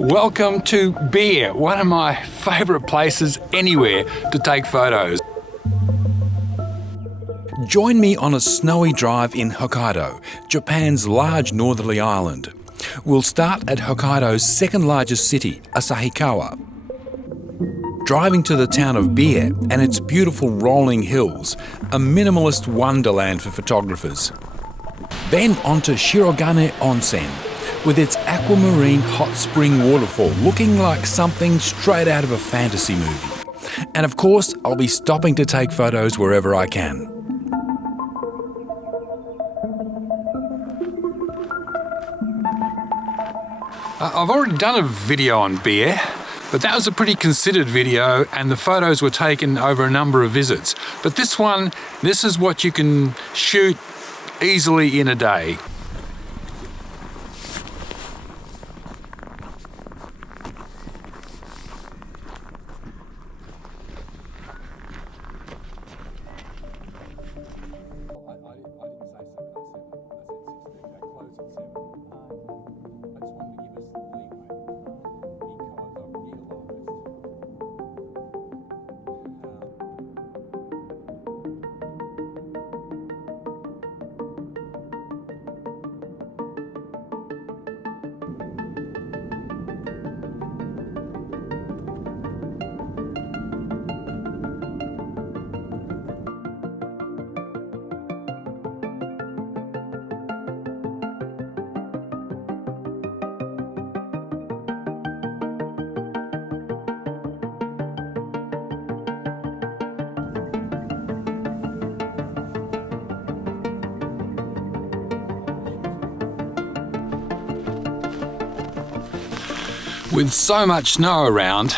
Welcome to Biei, one of my favourite places anywhere to take photos. Join me on a snowy drive in Hokkaido, Japan's large northerly island. We'll start at Hokkaido's second largest city, Asahikawa. Driving to the town of Biei and its beautiful rolling hills, a minimalist wonderland for photographers. Then on to Shirogane Onsen, with its aquamarine hot spring waterfall looking like something straight out of a fantasy movie. And of course, I'll be stopping to take photos wherever I can. I've already done a video on Biei, but that was a pretty considered video and the photos were taken over a number of visits. But this is what you can shoot easily in a day. With so much snow around,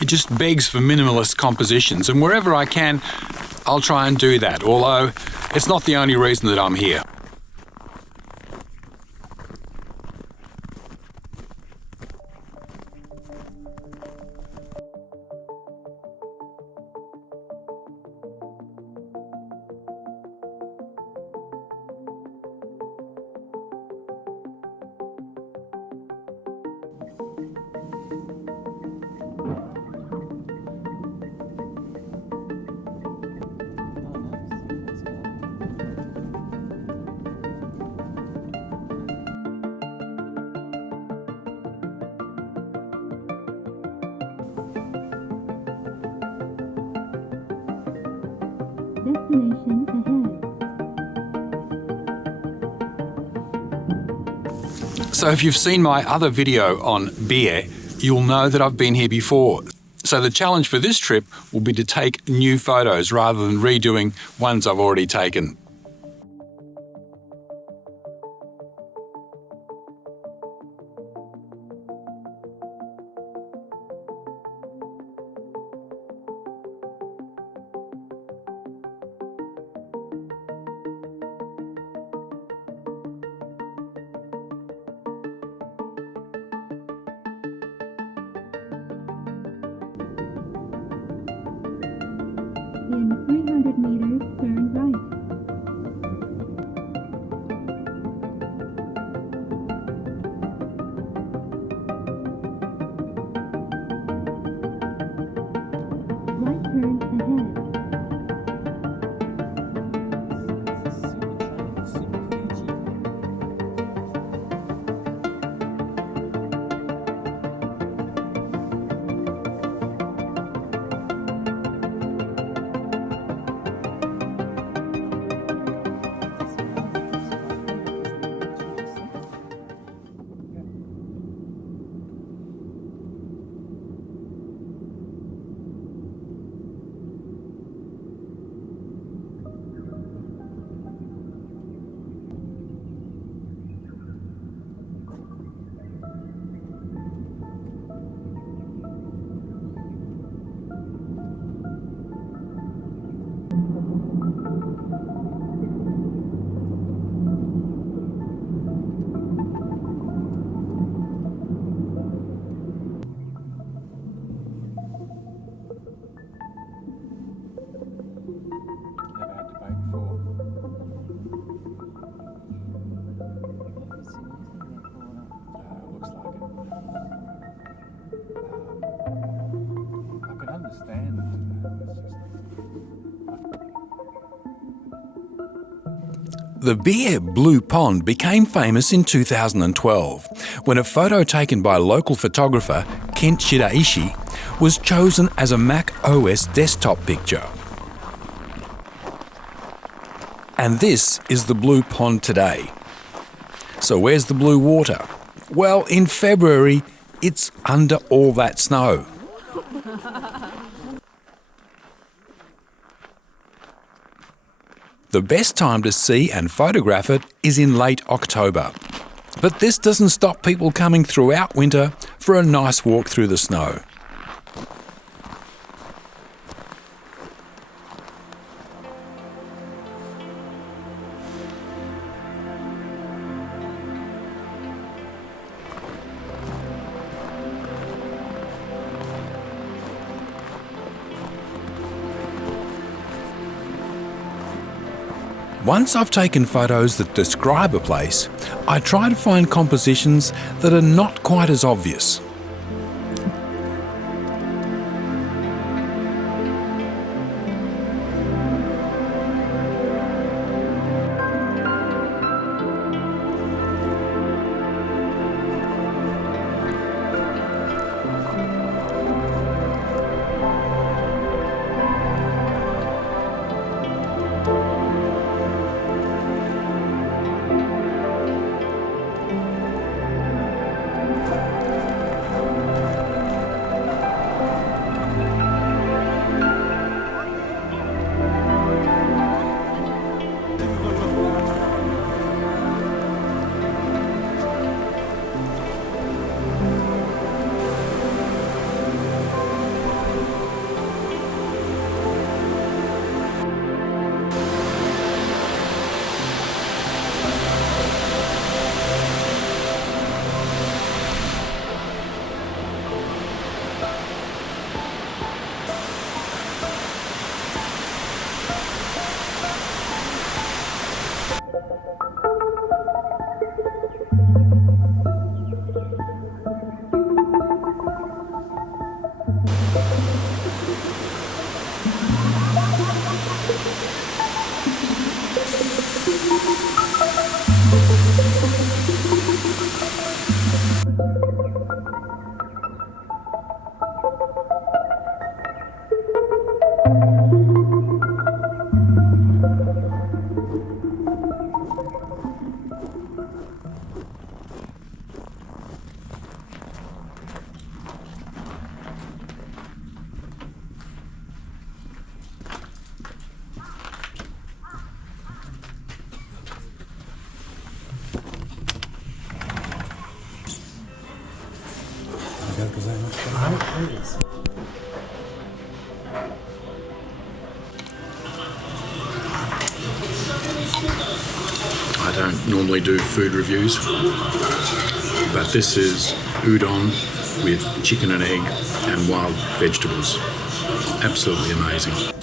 it just begs for minimalist compositions, and wherever I can, I'll try and do that, although it's not the only reason that I'm here. Destination ahead. So if you've seen my other video on Biei, you'll know that I've been here before. So the challenge for this trip will be to take new photos rather than redoing ones I've already taken. In 300 meters, turn right. Right turn ahead. Looks like it. The Biei Blue Pond became famous in 2012 when a photo taken by local photographer Kent Shiraishi was chosen as a Mac OS desktop picture. And this is the Blue Pond today. So where's the blue water? Well, in February, it's under all that snow. The best time to see and photograph it is in late October. But this doesn't stop people coming throughout winter for a nice walk through the snow. Once I've taken photos that describe a place, I try to find compositions that are not quite as obvious. I don't normally do food reviews, but this is udon with chicken and egg and wild vegetables. Absolutely amazing.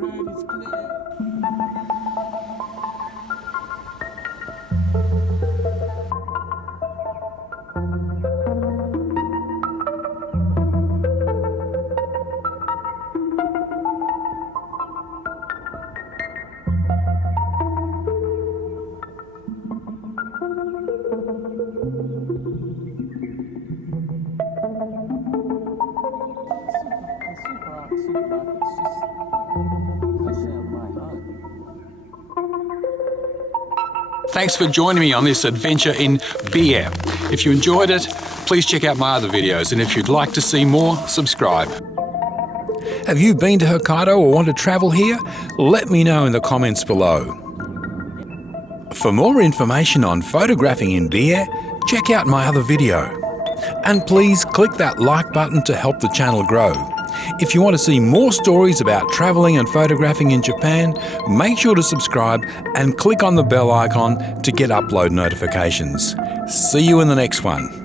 road is clear. Supermarket's just close out my home. Thanks for joining me on this adventure in Biei. If you enjoyed it, please check out my other videos, and if you'd like to see more, subscribe. Have you been to Hokkaido or want to travel here? Let me know in the comments below. For more information on photographing in Biei, check out my other video. And please click that like button to help the channel grow. If you want to see more stories about travelling and photographing in Japan, make sure to subscribe and click on the bell icon to get upload notifications. See you in the next one.